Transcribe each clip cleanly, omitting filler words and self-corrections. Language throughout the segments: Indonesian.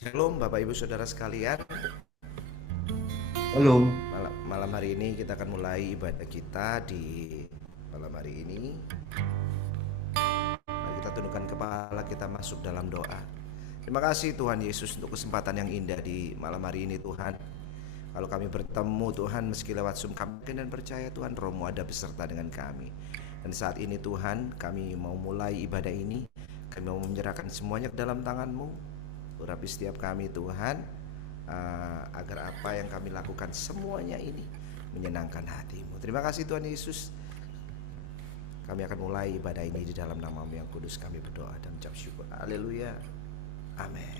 Shalom Bapak Ibu Saudara sekalian. Halo. Malam hari ini kita akan mulai ibadah kita di malam hari ini. Mari kita tundukkan kepala, kita masuk dalam doa. Terima kasih Tuhan Yesus untuk kesempatan yang indah di malam hari ini Tuhan. Kalau kami bertemu Tuhan meski lewat Zoom, kami dan percaya Tuhan Roh-Mu ada beserta dengan kami. Dan saat ini Tuhan, kami mau mulai ibadah ini. Kami mau menyerahkan semuanya ke dalam tangan-Mu. Urapi setiap kami Tuhan, agar apa yang kami lakukan semuanya ini menyenangkan hati-Mu. Terima kasih Tuhan Yesus. Kami akan mulai ibadah ini di dalam nama-Mu yang kudus. Kami berdoa dan ucap syukur. Haleluya. Amin.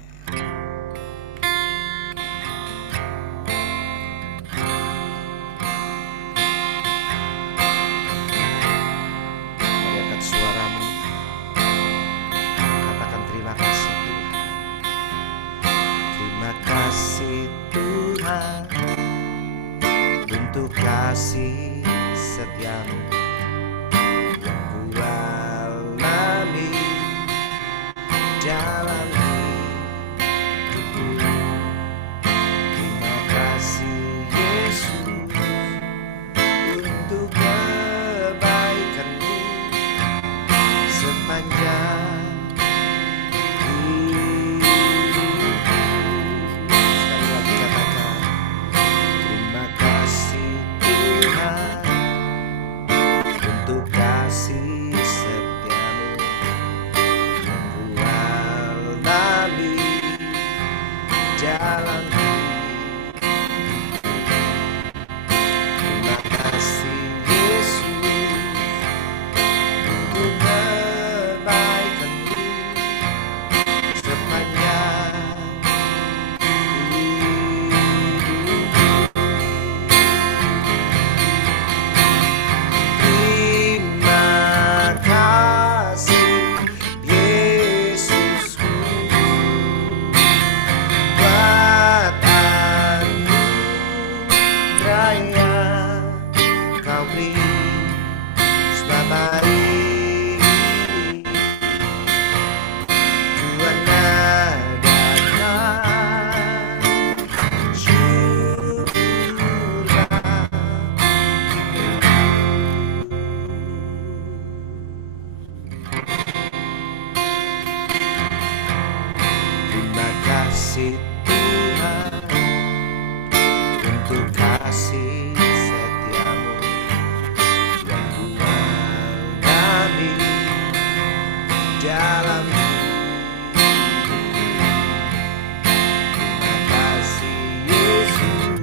Mari angkat suaramu, katakan terima kasih Tuhan. Terima kasih Tuhan untuk kasih setiamu yang ku alami dalam hidupku. Terima kasih Yesus untuk kebaikan-Mu sepanjang hidupku. Sekali lagi katakan, terima kasih Tuhan untuk kasih setiamu yang ku alami dalam hidupku. Terima kasih Yesus untuk kebaikan-Mu sepanjang hidupku. Terima kasih Yesusku buat anugerah yang Kau beri selama ini. Tuhan adakan syukurlah. Terima kasih Tuhan untuk kasih setiamu yang ku alami dalam hidupku. Terima kasih Yesus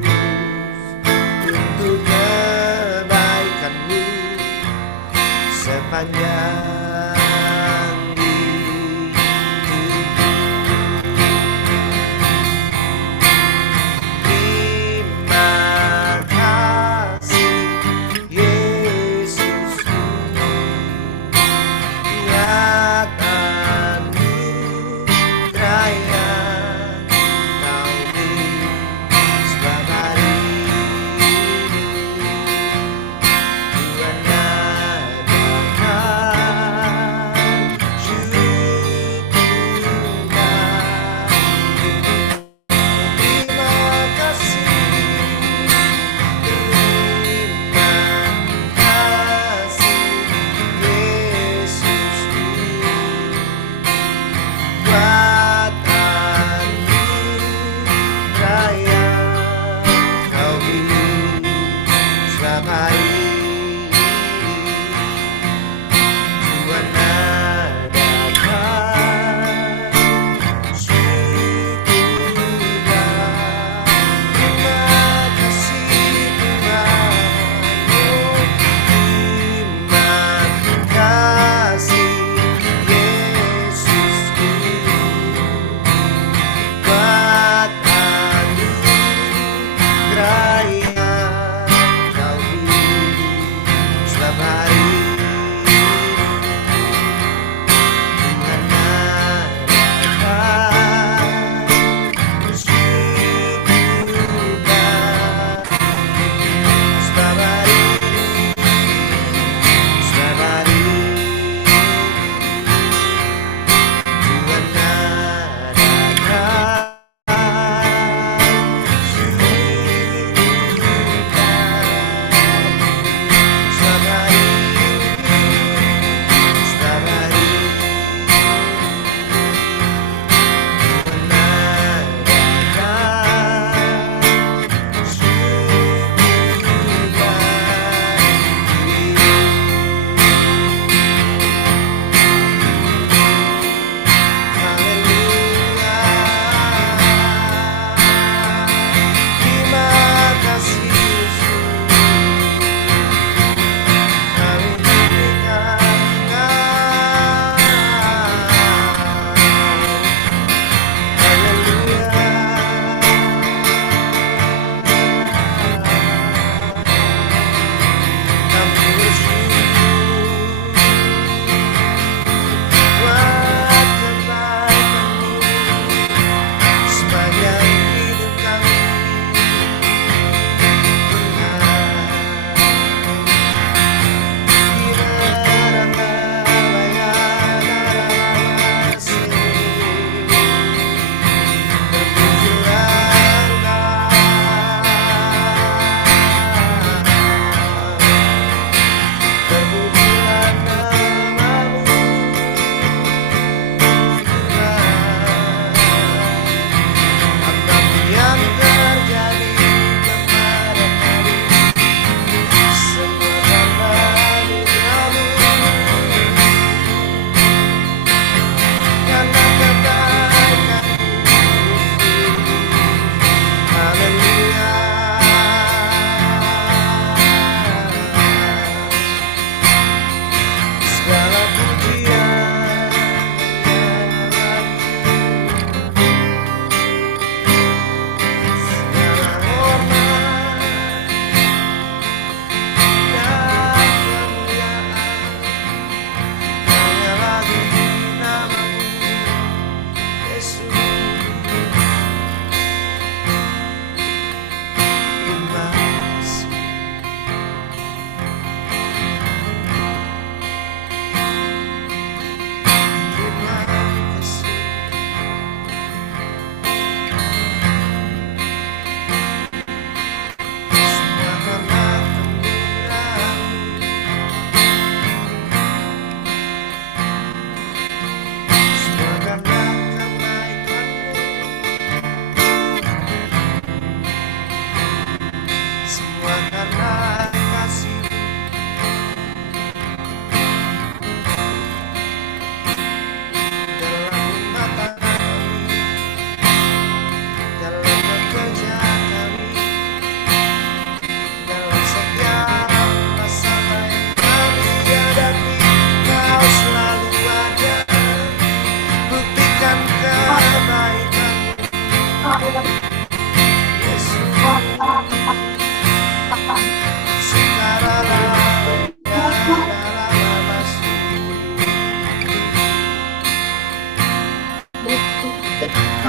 untuk kebaikan-Mu sepanjang hidupku. Terima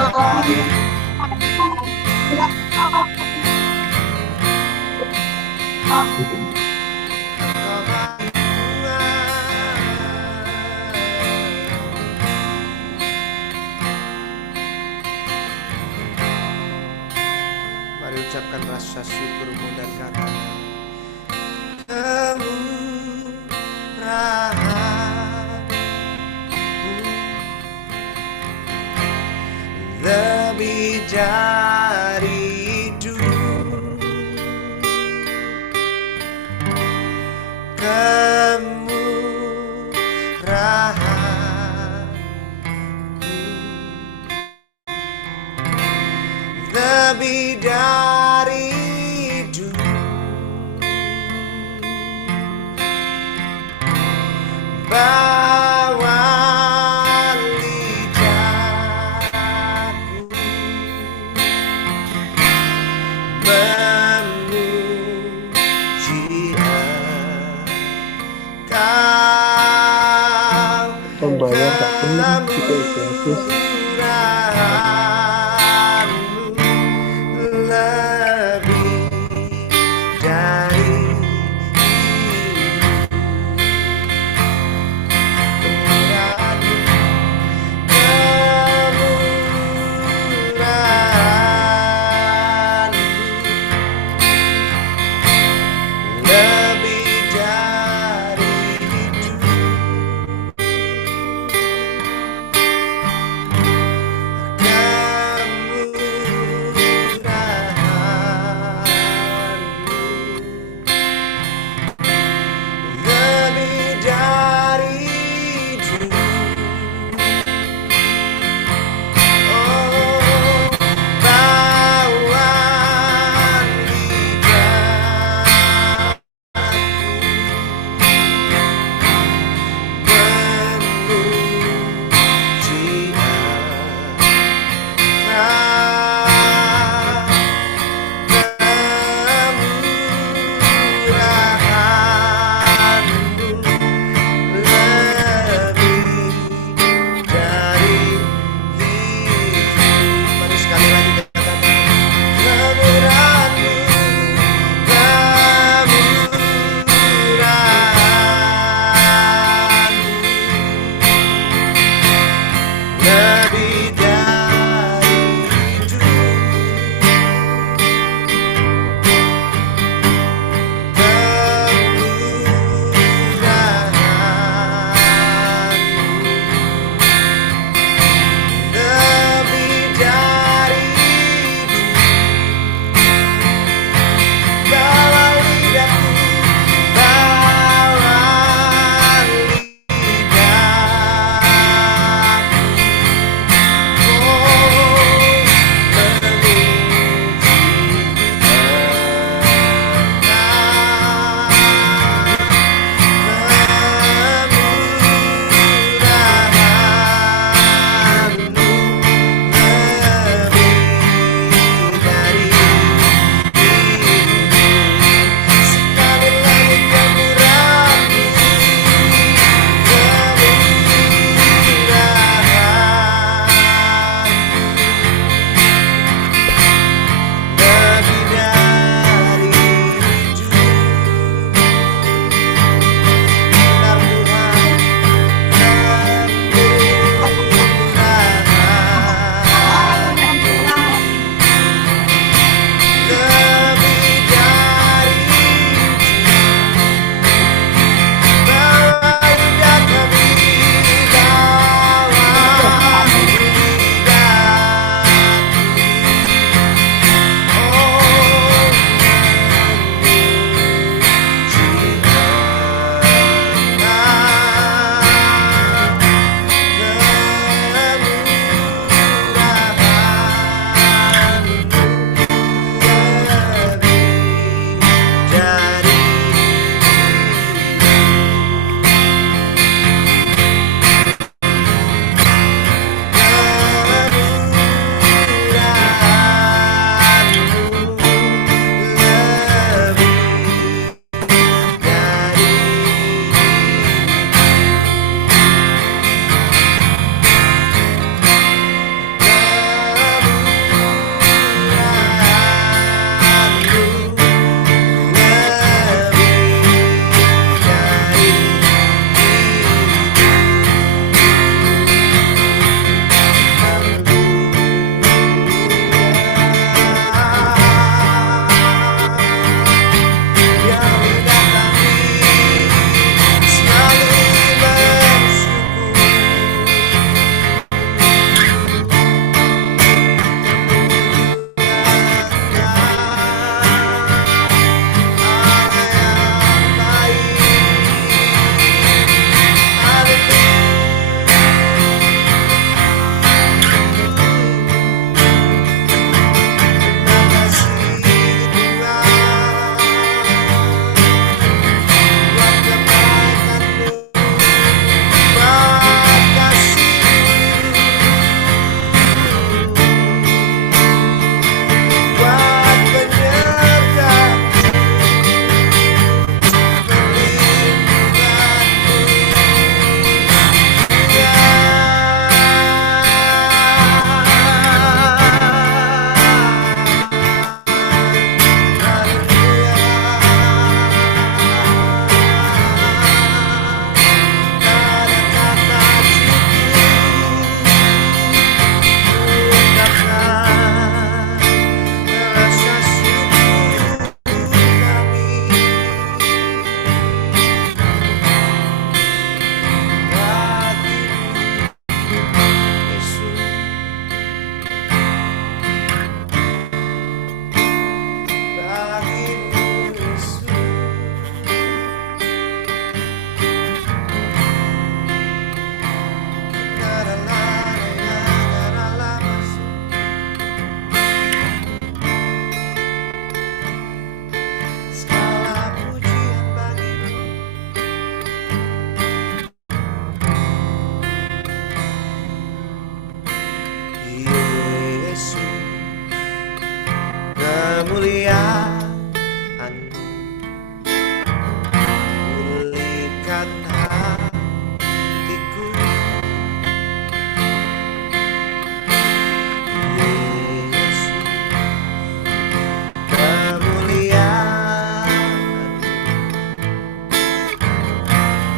Mari ucapkan rasa syukurmu dan katakan lebih dari dulu, kemurahan-Mu lebih dari dulu, bawa lidahku memuji Engkau, Membayar tak perlu kita gratis. kemurahan-Mu lebih dari kemuliaan-Mu, pulihkan hatiku. Yesus, kemuliaan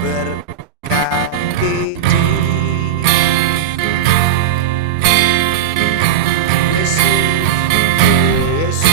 berkati diriku. Yesus, Yesus,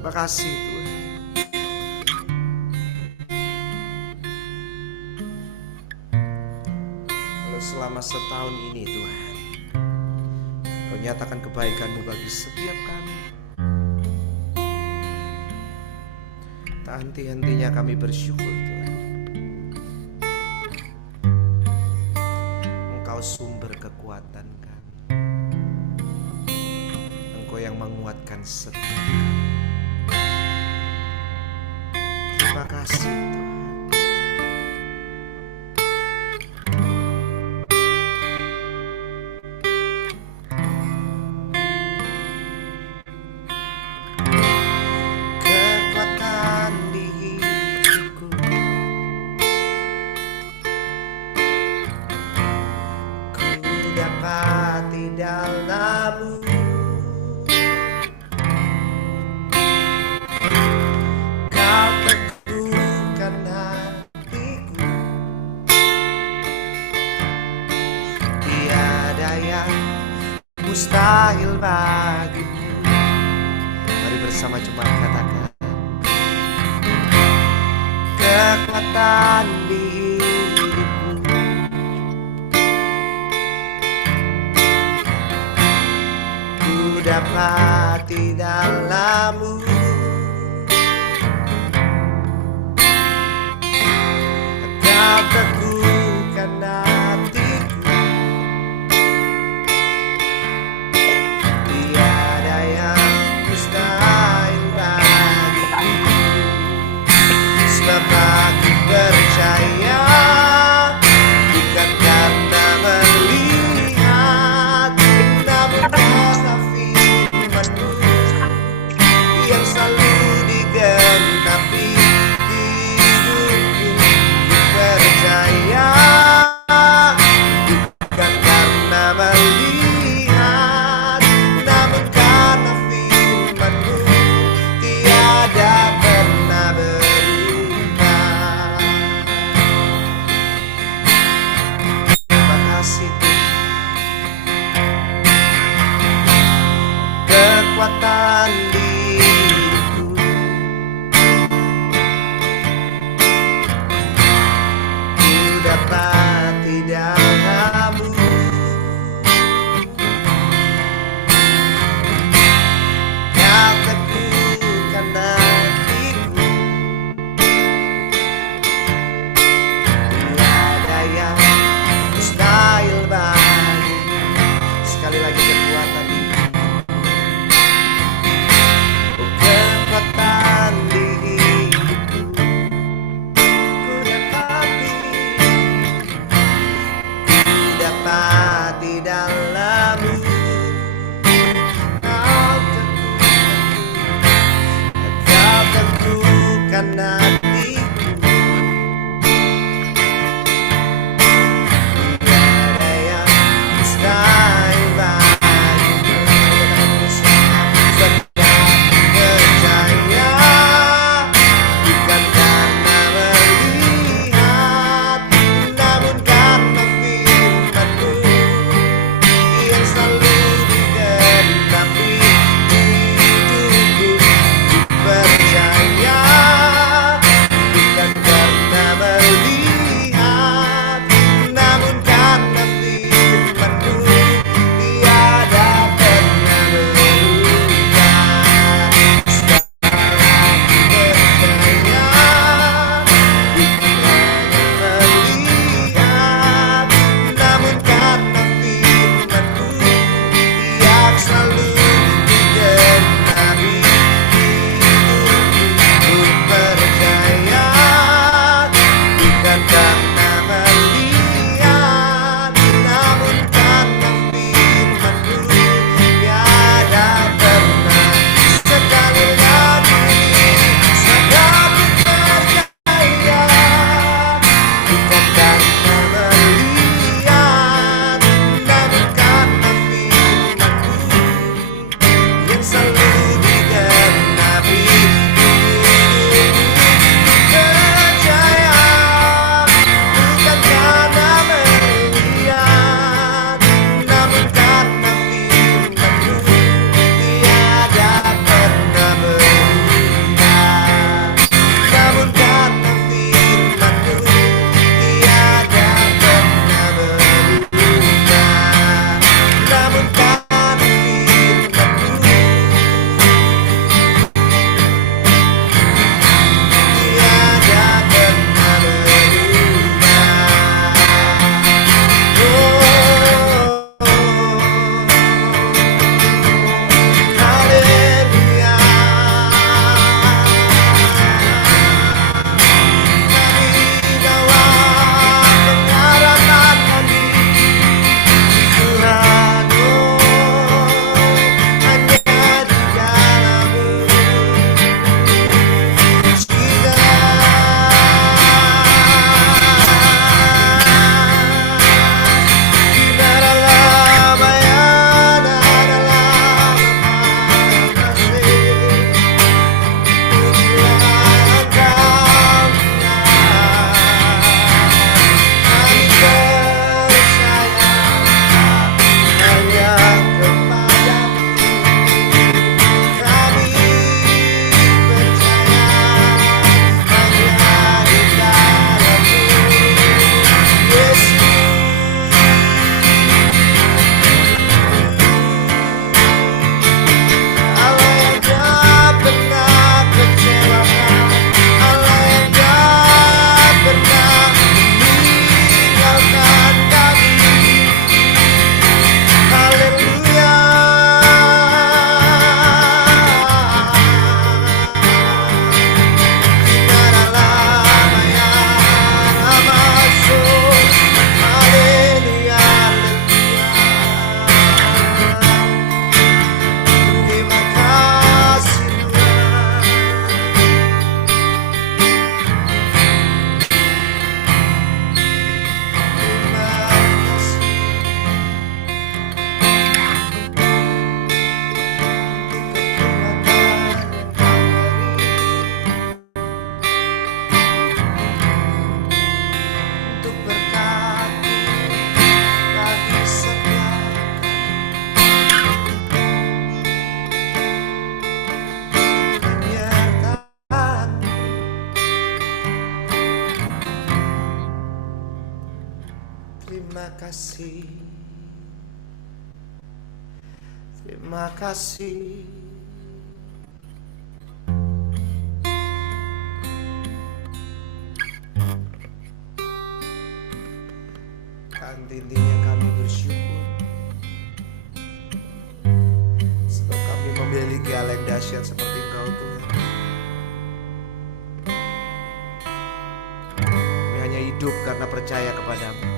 Terima kasih Tuhan. Kalau selama setahun ini Tuhan, Kau nyatakan kebaikan-Mu bagi setiap kami. Tak henti-hentinya kami bersyukur Tuhan. Engkau sumber kekuatan kami. Engkau yang menguatkan setiap kami. Terima kasih Tuhan. Kekuatan di hidupku, ku dapati dalam-Mu. Kau teguhkan hatiku, tiada yang mustahil bagimu. Mari bersama jemaat katakan, kekuatan di hidupku, ku dapati dalam-Mu. Kau teguhkan hatiku, tiada yang mustahil bagiku. Sebab aku percaya, bukan karena melihat, namun karena firman-Mu yang selalu digenapi hidupku. Ku percaya, bukan karena melihat, namun karena firman-Mu tiada pernah berubah. Terima kasih Tuhan. Kekuatan di hidupku, ku dapati dalam-Mu. Kau teguhkan hatiku, tiada yang mustahil bagimu. Sekali lagi, kekuatan di hidupku, kasih, terima kasih. Kan intinya kami bersyukur sebab kami memiliki Allah yang dahsyat seperti Engkau Tuhan. Kami hanya hidup karena percaya kepadamu.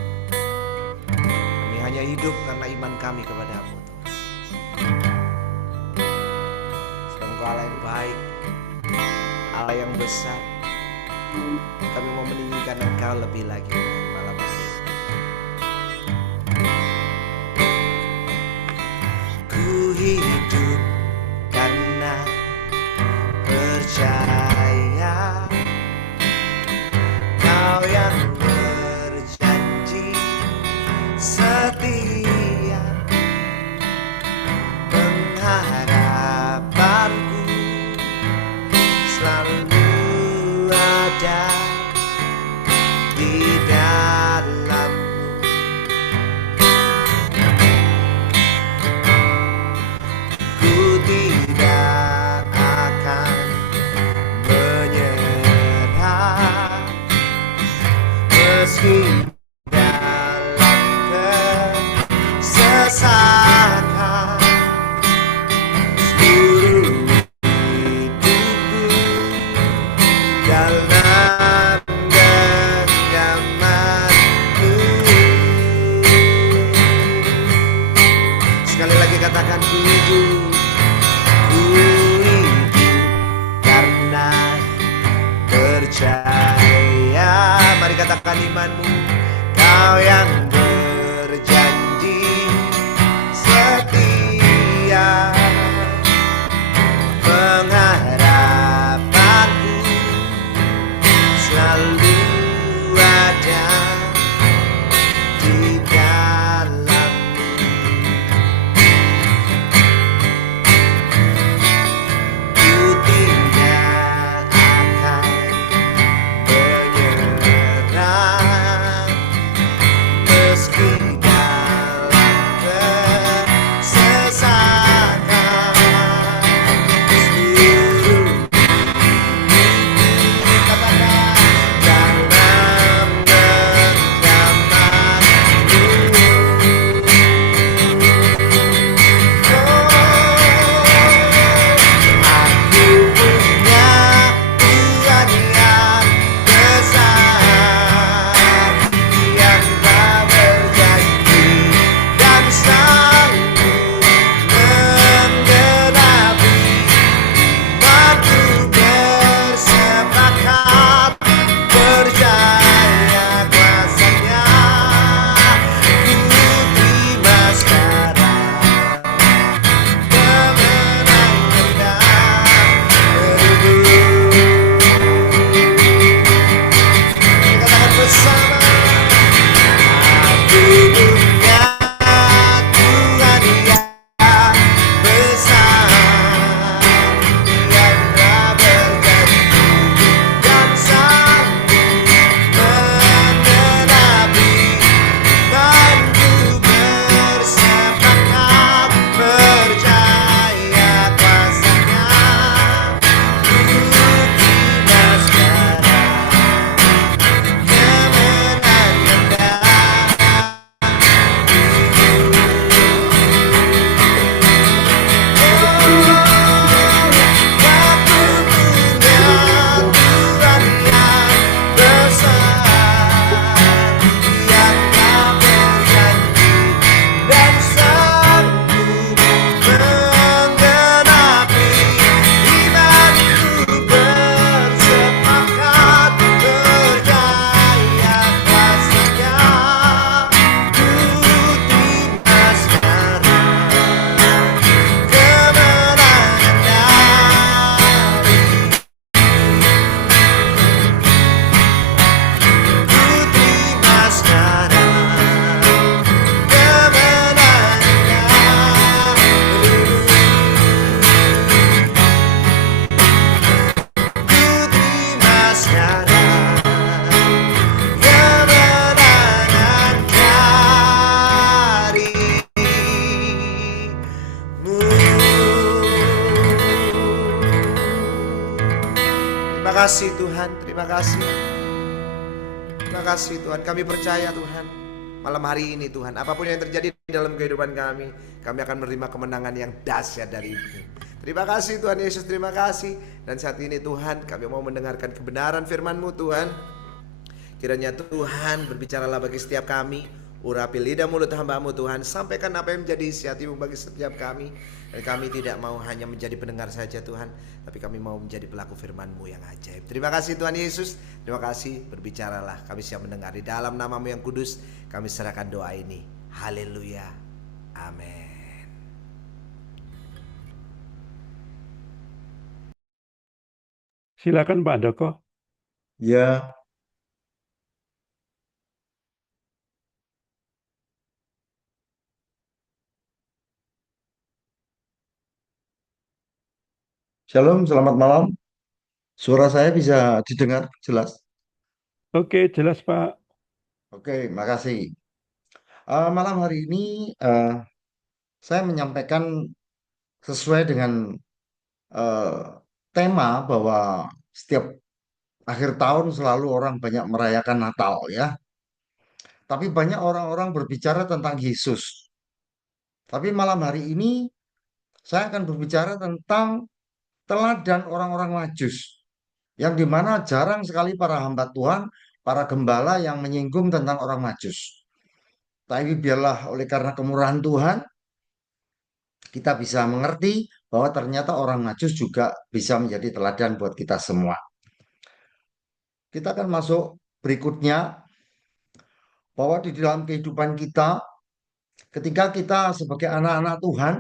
Kami hanya hidup karena iman kami kepadamu Tuhan. Sebab Engkau Allah yang baik, Allah yang besar. Kami mau meninggikan Engkau lebih lagi malam hari ini. Ku hidup karena percaya Kau yang berjanji setia, pengharapanku selalu ada di dalammu. Ku tidak akan menyerah meski dalam kesesakan. Seluruh hidupku dalam genggamanmu. Sekali lagi katakan ku hidup karena percaya. Mari katakan imanmu. Kau yang berjanji setia, pengharapanku selalu ada di dalammu. Ku tidak akan menyerah Terima kasih Tuhan, terima kasih. Terima kasih Tuhan, kami percaya Tuhan. Malam hari ini Tuhan, apapun yang terjadi dalam kehidupan kami akan menerima kemenangan yang dahsyat dari-Mu. Terima kasih Tuhan Yesus, terima kasih. Dan saat ini Tuhan, kami mau mendengarkan kebenaran firman-Mu Tuhan. Kiranya Tuhan berbicaralah bagi setiap kami. Urapi lidah mulut hamba-Mu Tuhan. Sampaikan apa yang menjadi isi hati-Mu bagi setiap kami. Dan kami tidak mau hanya menjadi pendengar saja Tuhan, tapi kami mau menjadi pelaku firman-Mu yang ajaib. Terima kasih Tuhan Yesus. Terima kasih, berbicaralah. Kami siap mendengar. Di dalam nama-Mu yang kudus kami serahkan doa ini. Haleluya. Amin. Silakan Pak Doko. Ya, Shalom, selamat malam. Suara saya bisa didengar jelas? Oke, jelas Pak. Oke, makasih. Malam hari ini eh, saya menyampaikan sesuai dengan eh, tema bahwa setiap akhir tahun selalu orang banyak merayakan Natal ya. Tapi banyak orang-orang berbicara tentang Yesus. Tapi malam hari ini saya akan berbicara tentang teladan orang-orang Majus. Yang dimana jarang sekali para hamba Tuhan, para gembala yang menyinggung tentang orang Majus. Tapi biarlah oleh karena kemurahan Tuhan, kita bisa mengerti bahwa ternyata orang Majus juga bisa menjadi teladan buat kita semua. Kita akan masuk berikutnya, bahwa di dalam kehidupan kita, ketika kita sebagai anak-anak Tuhan,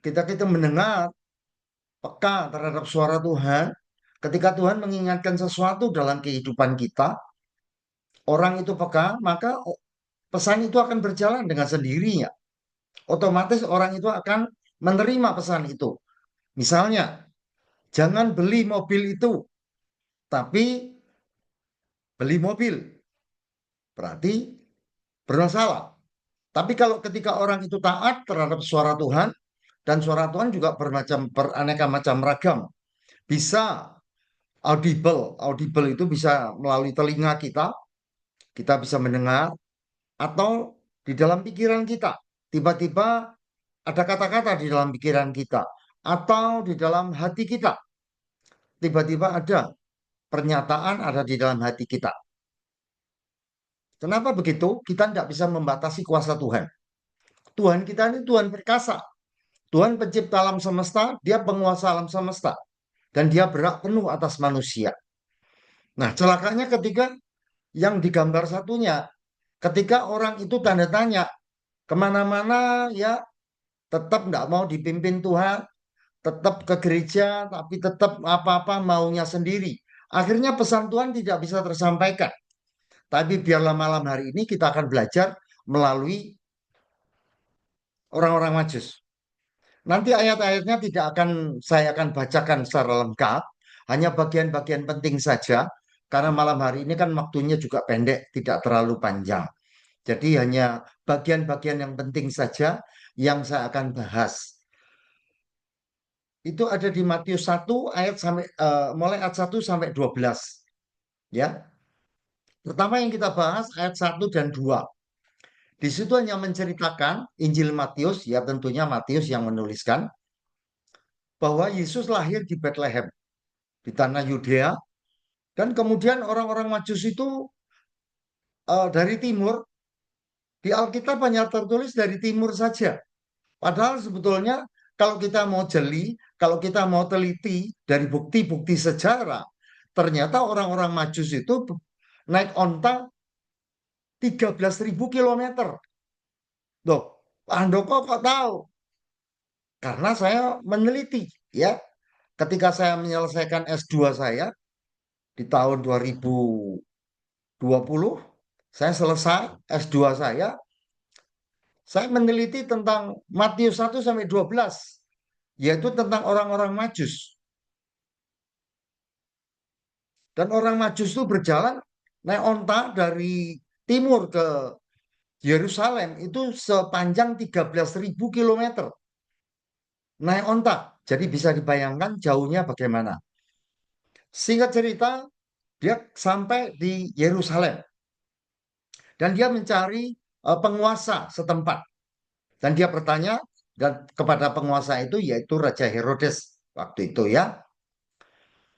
kita mendengar peka terhadap suara Tuhan, ketika Tuhan mengingatkan sesuatu dalam kehidupan kita, orang itu peka, maka pesan itu akan berjalan dengan sendirinya. Otomatis orang itu akan menerima pesan itu. Misalnya, jangan beli mobil itu, tapi beli mobil. Berarti bermasalah. Tapi kalau ketika orang itu taat terhadap suara Tuhan, dan suara Tuhan juga beraneka macam ragam. Bisa audible. Audible itu bisa melalui telinga kita bisa mendengar, atau di dalam pikiran kita. Tiba-tiba ada kata-kata di dalam pikiran kita, atau di dalam hati kita. Tiba-tiba ada pernyataan ada di dalam hati kita. Kenapa begitu? Kita tidak bisa membatasi kuasa Tuhan. Tuhan kita ini Tuhan perkasa. Tuhan pencipta alam semesta, dia penguasa alam semesta. Dan dia berhak penuh atas manusia. Nah, celakanya ketika yang digambar satunya, ketika orang itu tanda tanya, kemana-mana ya tetap tidak mau dipimpin Tuhan, tetap ke gereja, tapi tetap apa-apa maunya sendiri. Akhirnya pesan Tuhan tidak bisa tersampaikan. Tapi biarlah malam hari ini kita akan belajar melalui orang-orang Majus. Nanti ayat-ayatnya tidak akan saya akan bacakan secara lengkap, hanya bagian-bagian penting saja, karena malam hari ini kan waktunya juga pendek, tidak terlalu panjang. Jadi hanya bagian-bagian yang penting saja yang saya akan bahas. Itu ada di Matius 1 ayat mulai ayat 1 sampai 12. Ya. Pertama yang kita bahas ayat 1 dan 2. Di situ hanya menceritakan Injil Matius, ya tentunya Matius yang menuliskan, bahwa Yesus lahir di Bethlehem, di tanah Yudea, dan kemudian orang-orang Majus itu dari timur, di Alkitab hanya tertulis dari timur saja. Padahal sebetulnya kalau kita mau jeli, kalau kita mau teliti dari bukti-bukti sejarah, ternyata orang-orang Majus itu naik onta 13.000 kilometer. Loh, Pak Handoko kok tahu? Karena saya meneliti, ya. Ketika saya menyelesaikan S2 saya di tahun 2020, saya selesai S2 saya meneliti tentang Matius 1 sampai 12, yaitu tentang orang-orang Majus. Dan orang Majus itu berjalan naik onta dari timur ke Yerusalem itu sepanjang 13.000 kilometer. Naik onta. Jadi bisa dibayangkan jauhnya bagaimana. Singkat cerita, dia sampai di Yerusalem dan dia mencari penguasa setempat. Dan dia bertanya dan kepada penguasa itu yaitu Raja Herodes waktu itu ya.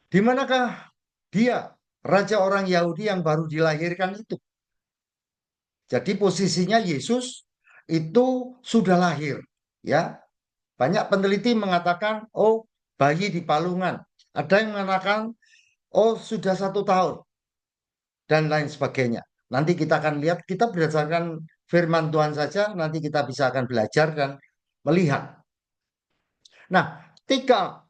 Di manakah dia, raja orang Yahudi yang baru dilahirkan itu? Jadi posisinya Yesus itu sudah lahir ya. Banyak peneliti mengatakan oh bayi di palungan. Ada yang mengatakan oh sudah 1 tahun dan lain sebagainya. Nanti kita akan lihat, kita berdasarkan firman Tuhan saja, nanti kita bisa akan belajar dan melihat. Nah, ketika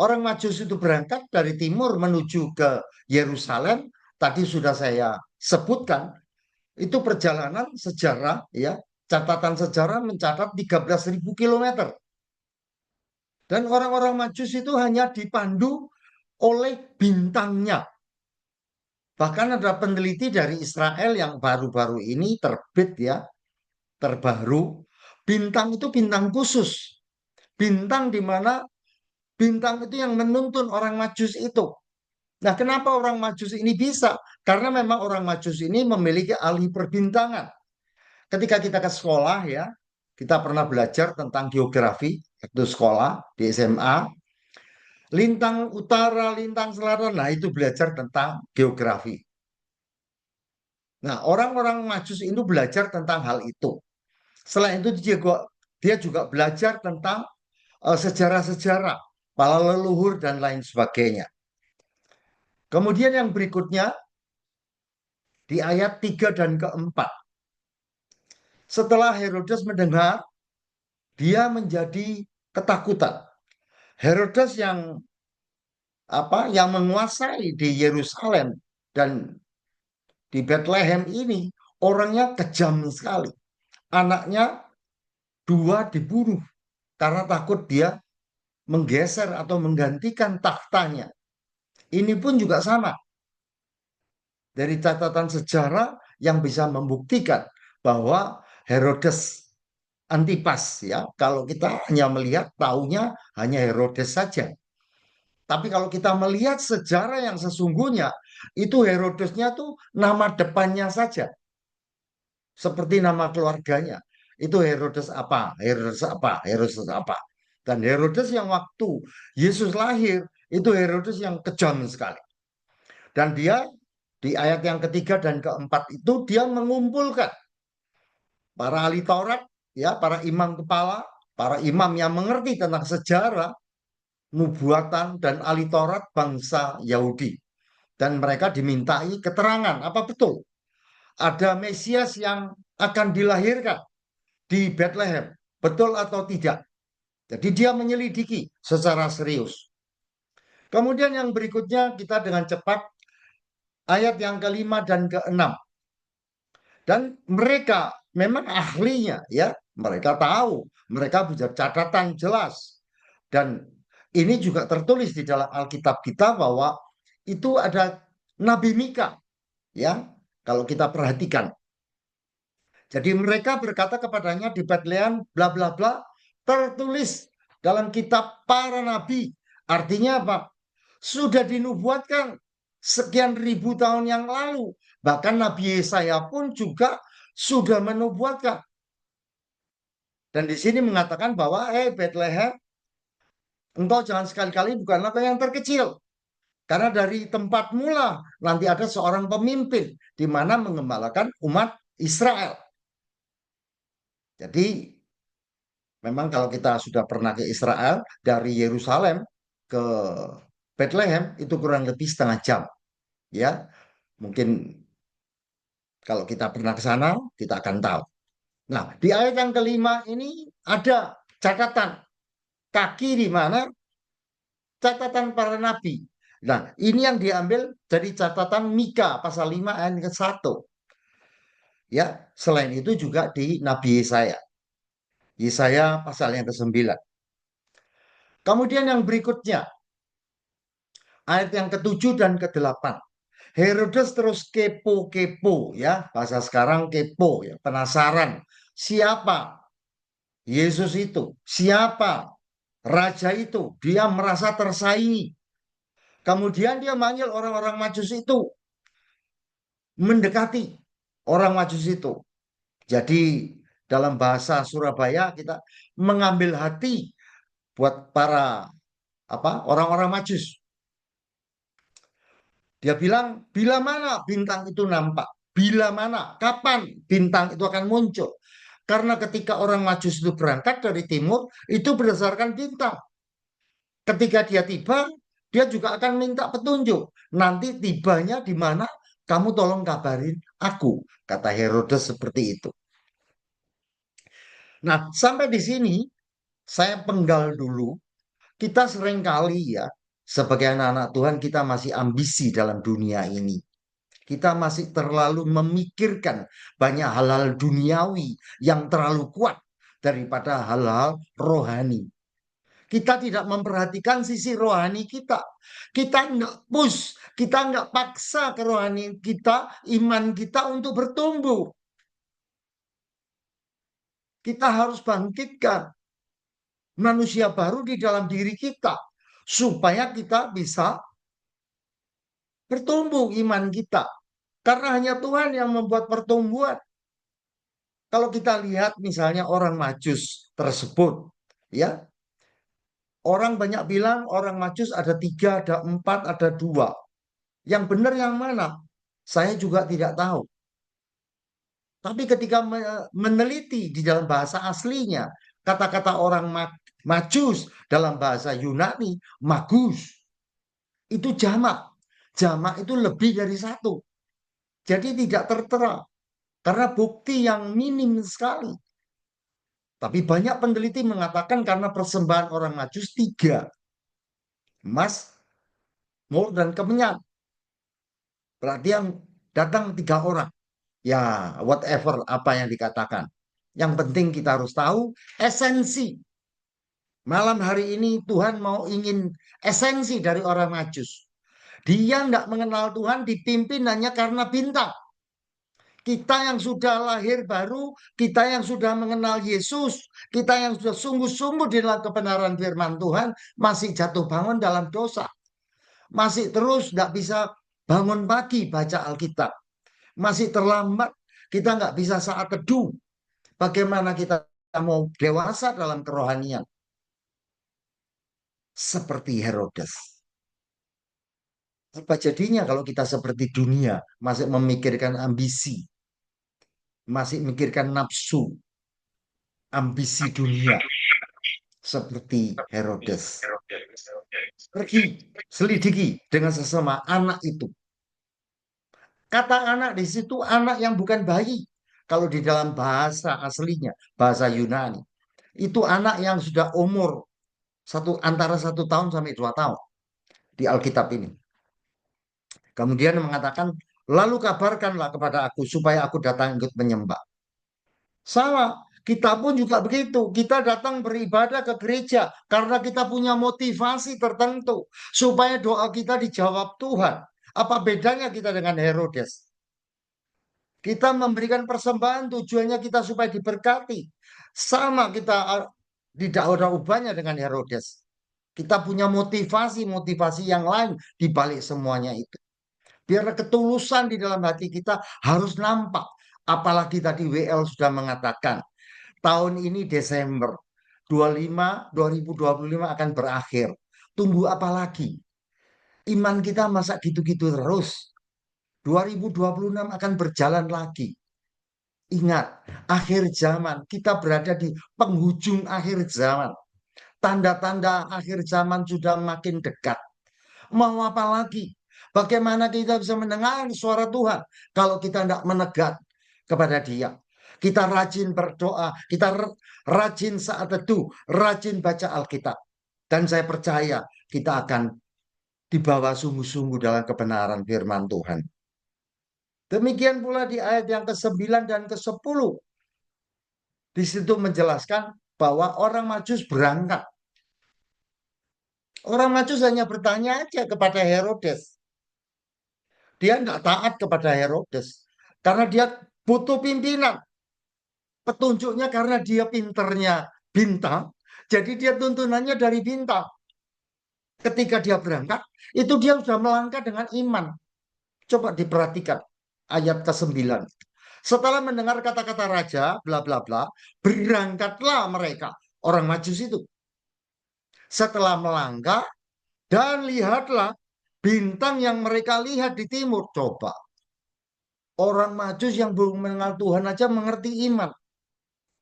orang Majus itu berangkat dari timur menuju ke Yerusalem, tadi sudah saya sebutkan, itu perjalanan sejarah, ya, catatan sejarah mencatat 13.000 kilometer. Dan orang-orang Majus itu hanya dipandu oleh bintangnya. Bahkan ada peneliti dari Israel yang baru-baru ini terbit ya, terbaru. Bintang itu bintang khusus. Bintang di mana bintang itu yang menuntun orang Majus itu. Nah, kenapa orang Majus ini bisa? Karena memang orang Majus ini memiliki ahli perbintangan. Ketika kita ke sekolah ya, kita pernah belajar tentang geografi waktu sekolah di SMA. Lintang utara, lintang selatan, nah itu belajar tentang geografi. Nah, orang-orang Majus itu belajar tentang hal itu. Selain itu dia juga belajar tentang sejarah-sejarah, para leluhur dan lain sebagainya. Kemudian yang berikutnya di ayat 3 dan keempat. Setelah Herodes mendengar, dia menjadi ketakutan. Herodes yang menguasai di Yerusalem dan di Bethlehem ini orangnya kejam sekali. Anaknya 2 dibunuh karena takut dia menggeser atau menggantikan tahtanya. Ini pun juga sama. Dari catatan sejarah yang bisa membuktikan bahwa Herodes Antipas ya, kalau kita hanya melihat taunya hanya Herodes saja. Tapi kalau kita melihat sejarah yang sesungguhnya, itu Herodesnya tuh nama depannya saja. Seperti nama keluarganya. Itu Herodes apa, Herodes apa, Herodes apa. Dan Herodes yang waktu Yesus lahir, itu Herodes yang kejam sekali. Dan dia di ayat yang ketiga dan keempat itu dia mengumpulkan para ahli Taurat, ya, para imam kepala, para imam yang mengerti tentang sejarah, nubuatan dan ahli Taurat bangsa Yahudi. Dan mereka dimintai keterangan, apa betul ada Mesias yang akan dilahirkan di Bethlehem, betul atau tidak? Jadi dia menyelidiki secara serius. Kemudian yang berikutnya kita dengan cepat ayat yang kelima dan keenam. Dan mereka memang ahlinya ya, mereka tahu, mereka punya catatan jelas. Dan ini juga tertulis di dalam Alkitab kita bahwa itu ada Nabi Mika ya, kalau kita perhatikan. Jadi mereka berkata kepadanya di Betlehem bla bla bla tertulis dalam kitab para nabi. Artinya apa? Sudah dinubuatkan sekian ribu tahun yang lalu. Bahkan Nabi Yesaya pun juga sudah menubuatkan. Dan di sini mengatakan bahwa Bethlehem, engkau jangan sekali-kali bukanlah yang terkecil. Karena dari tempat mula nanti ada seorang pemimpin di mana mengembalakan umat Israel. Jadi memang kalau kita sudah pernah ke Israel dari Yerusalem ke Bethlehem itu kurang lebih setengah jam. Ya, mungkin kalau kita pernah ke sana kita akan tahu. Nah, di ayat yang kelima ini ada catatan kaki di mana catatan para nabi. Nah, ini yang diambil dari catatan Mika pasal 5 ayat ke-1. Ya, selain itu juga di Nabi Yesaya. Yesaya pasal yang ke-9. Kemudian yang berikutnya, ayat yang ke-7 dan ke-8. Herodes terus kepo-kepo ya, bahasa sekarang kepo ya, penasaran. Siapa Yesus itu? Siapa raja itu? Dia merasa tersaingi. Kemudian dia manggil orang-orang Majus itu, mendekati orang Majus itu. Jadi dalam bahasa Surabaya kita mengambil hati buat para orang-orang Majus. Dia bilang, bila mana bintang itu nampak? Bila mana? Kapan bintang itu akan muncul? Karena ketika orang Majus itu berangkat dari timur, itu berdasarkan bintang. Ketika dia tiba, dia juga akan minta petunjuk. Nanti tibanya di mana? Kamu tolong kabarin aku, kata Herodes seperti itu. Nah, sampai di sini saya penggal dulu. Kita seringkali ya, sebagai anak-anak Tuhan, kita masih ambisi dalam dunia ini. Kita masih terlalu memikirkan banyak hal-hal duniawi yang terlalu kuat daripada hal-hal rohani. Kita tidak memperhatikan sisi rohani kita. Kita nggak push, kita nggak paksa ke rohani kita, iman kita untuk bertumbuh. Kita harus bangkitkan manusia baru di dalam diri kita supaya kita bisa bertumbuh iman kita. Karena hanya Tuhan yang membuat pertumbuhan. Kalau kita lihat misalnya orang Majus tersebut, ya, orang banyak bilang orang Majus ada 3, ada 4, ada 2. Yang benar yang mana? Saya juga tidak tahu. Tapi ketika meneliti di dalam bahasa aslinya, kata-kata orang Majus dalam bahasa Yunani, magus, itu jamak. Jamak itu lebih dari satu. Jadi tidak tertera. Karena bukti yang minim sekali. Tapi banyak peneliti mengatakan karena persembahan orang Majus 3. Emas, mur, dan kemenyan. Berarti yang datang 3 orang. Ya, whatever apa yang dikatakan. Yang penting kita harus tahu esensi. Malam hari ini Tuhan ingin esensi dari orang Majus. Dia tidak mengenal Tuhan dipimpin hanya karena bintang. Kita yang sudah lahir baru, kita yang sudah mengenal Yesus, kita yang sudah sungguh-sungguh di dalam kebenaran firman Tuhan, masih jatuh bangun dalam dosa. Masih terus tidak bisa bangun pagi baca Alkitab. Masih terlambat, kita nggak bisa saat teduh. Bagaimana kita mau dewasa dalam kerohanian? Seperti Herodes. Apa jadinya kalau kita seperti dunia, masih memikirkan ambisi, masih memikirkan nafsu, ambisi dunia, seperti Herodes. Pergi, selidiki dengan sesama anak itu. Kata anak di situ anak yang bukan bayi. Kalau di dalam bahasa aslinya, bahasa Yunani, itu anak yang sudah umur antara 1 tahun sampai 2 tahun di Alkitab ini. Kemudian mengatakan, lalu kabarkanlah kepada aku supaya aku datang ikut menyembah. Sama, kita pun juga begitu. Kita datang beribadah ke gereja karena kita punya motivasi tertentu supaya doa kita dijawab Tuhan. Apa bedanya kita dengan Herodes? Kita memberikan persembahan tujuannya kita supaya diberkati. Sama kita tidak ada ubahnya dengan Herodes. Kita punya motivasi yang lain di balik semuanya itu. Biar ketulusan di dalam hati kita harus nampak. Apalagi tadi WL sudah mengatakan, tahun ini Desember 2025 akan berakhir. Tunggu apa lagi? Iman kita masa gitu-gitu terus. 2026 akan berjalan lagi. Ingat, akhir zaman. Kita berada di penghujung akhir zaman. Tanda-tanda akhir zaman sudah makin dekat. Mau apa lagi? Bagaimana kita bisa mendengar suara Tuhan kalau kita tidak menegat kepada Dia? Kita rajin berdoa, kita rajin saat teduh, rajin baca Alkitab. Dan saya percaya kita akan dibawa sungguh-sungguh dalam kebenaran firman Tuhan. Demikian pula di ayat yang ke-9 dan ke-10. Di situ menjelaskan bahwa orang Majus berangkat. Orang Majus hanya bertanya aja kepada Herodes. Dia tidak taat kepada Herodes. Karena dia butuh pimpinan. Petunjuknya karena dia pinternya bintang. Jadi dia tuntunannya dari bintang. Ketika dia berangkat, itu dia sudah melangkah dengan iman. Coba diperhatikan ayat ke-9. Setelah mendengar kata-kata raja, bla bla bla, berangkatlah mereka, orang Majus itu. Setelah melangkah dan lihatlah bintang yang mereka lihat di timur. Coba orang Majus yang belum mengenal Tuhan aja mengerti iman.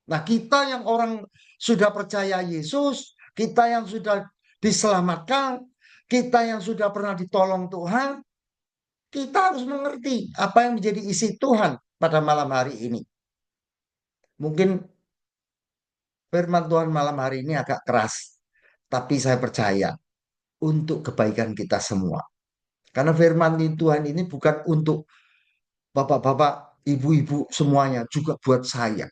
Nah, kita yang orang sudah percaya Yesus, kita yang sudah diselamatkan, kita yang sudah pernah ditolong Tuhan, kita harus mengerti apa yang menjadi isi Tuhan pada malam hari ini. Mungkin firman Tuhan malam hari ini agak keras, tapi saya percaya untuk kebaikan kita semua. Karena firman Tuhan ini bukan untuk bapak-bapak, ibu-ibu semuanya, juga buat saya.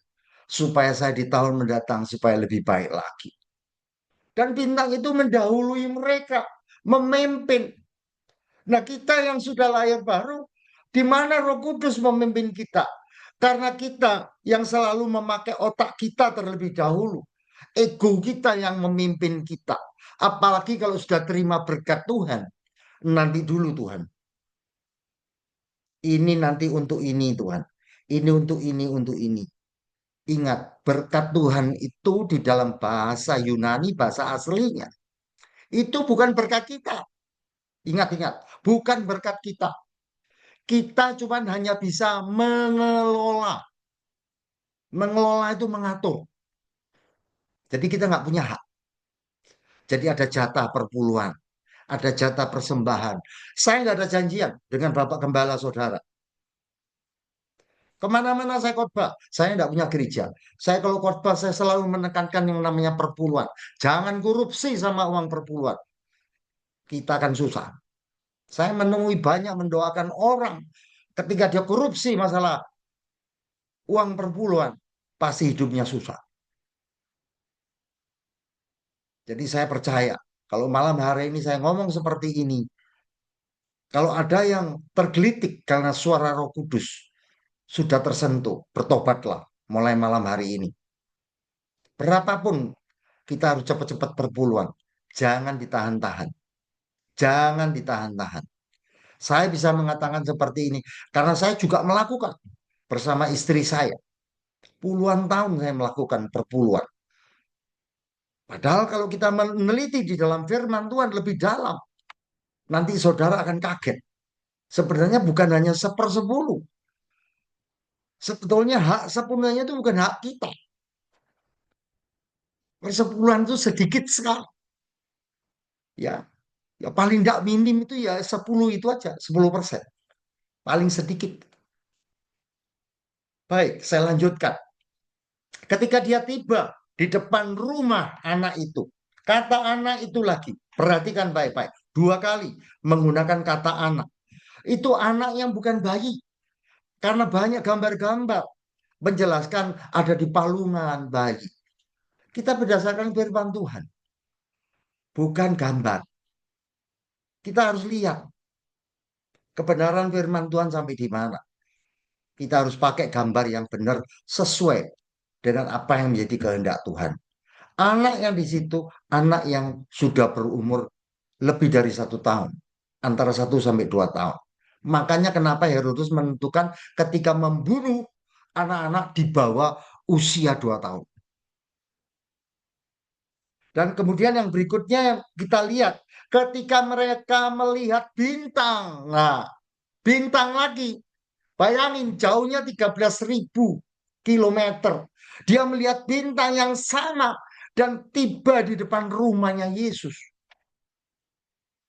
Supaya saya di tahun mendatang supaya lebih baik lagi. Dan bintang itu mendahului mereka, memimpin. Nah, kita yang sudah lahir baru, di mana Roh Kudus memimpin kita? Karena kita yang selalu memakai otak kita terlebih dahulu. Ego kita yang memimpin kita. Apalagi kalau sudah terima berkat Tuhan. Nanti dulu Tuhan. Ini nanti untuk ini Tuhan. Ini untuk ini, untuk ini. Ingat, berkat Tuhan itu di dalam bahasa Yunani, bahasa aslinya. Itu bukan berkat kita. Ingat-ingat, bukan berkat kita. Kita cuma hanya bisa mengelola. Mengelola itu mengatur. Jadi kita nggak punya hak. Jadi ada jatah perpuluhan. Ada jatah persembahan. Saya nggak ada janjian dengan Bapak Gembala Saudara. Kemana-mana saya khotbah. Saya nggak punya gereja. Saya kalau khotbah saya selalu menekankan yang namanya perpuluhan. Jangan korupsi sama uang perpuluhan. Kita akan susah. Saya menemui banyak mendoakan orang ketika dia korupsi masalah uang perpuluhan, pasti hidupnya susah. Jadi saya percaya kalau malam hari ini saya ngomong seperti ini, kalau ada yang tergelitik karena suara Roh Kudus sudah tersentuh, bertobatlah mulai malam hari ini. Berapapun kita harus cepat-cepat perpuluhan, jangan ditahan-tahan, jangan ditahan-tahan. Saya bisa mengatakan seperti ini karena saya juga melakukan bersama istri saya. Puluhan tahun saya melakukan perpuluhan. Padahal kalau kita meneliti di dalam firman Tuhan lebih dalam, nanti saudara akan kaget. Sebenarnya bukan hanya 1/10. Sebetulnya hak sepenuhnya itu bukan hak kita. Persepuluhan itu sedikit sekali. Ya, ya paling tidak minim itu ya 10 itu aja, 10%. Paling sedikit. Baik, saya lanjutkan. Ketika dia tiba di depan rumah anak itu, kata anak itu lagi, perhatikan baik-baik. 2 kali menggunakan kata anak. Itu anak yang bukan bayi. Karena banyak gambar-gambar menjelaskan ada di palungan bayi. Kita berdasarkan firman Tuhan, bukan gambar. Kita harus lihat kebenaran firman Tuhan sampai di mana. Kita harus pakai gambar yang benar sesuai dengan apa yang menjadi kehendak Tuhan. Anak yang di situ, anak yang sudah berumur lebih dari 1 tahun, antara 1 sampai 2 tahun. Makanya kenapa Herodes menentukan ketika membunuh anak-anak di bawah usia 2 tahun. Dan kemudian yang berikutnya yang kita lihat ketika mereka melihat bintang. Nah, bintang lagi. Bayangin jauhnya 13.000 kilometer. Dia melihat bintang yang sama dan tiba di depan rumahnya Yesus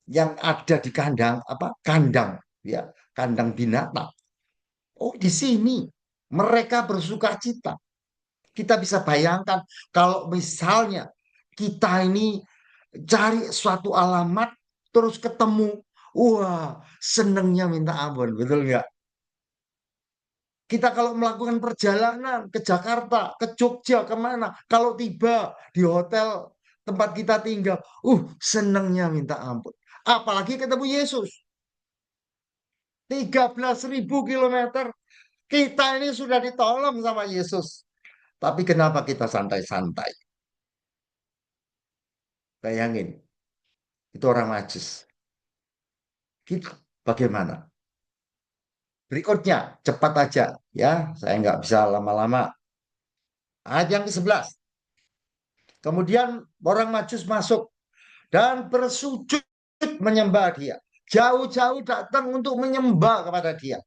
yang ada di kandang apa? Kandang ya, kandang binatang. Oh, di sini mereka bersuka cita. Kita bisa bayangkan kalau misalnya kita ini cari suatu alamat terus ketemu, wah senengnya minta ampun, betul nggak? Kita kalau melakukan perjalanan ke Jakarta, ke Jogja, kemana, kalau tiba di hotel tempat kita tinggal, senengnya minta ampun. Apalagi ketemu Yesus, 13.000 kilometer, kita ini sudah ditolong sama Yesus. Tapi kenapa kita santai-santai? Bayangin, Itu orang Majus. Kita bagaimana? Berikutnya, cepat aja ya. Saya nggak bisa lama-lama. Ayat yang ke-11. Kemudian orang Majus masuk dan bersujud menyembah dia. Jauh-jauh datang untuk menyembah kepada dia.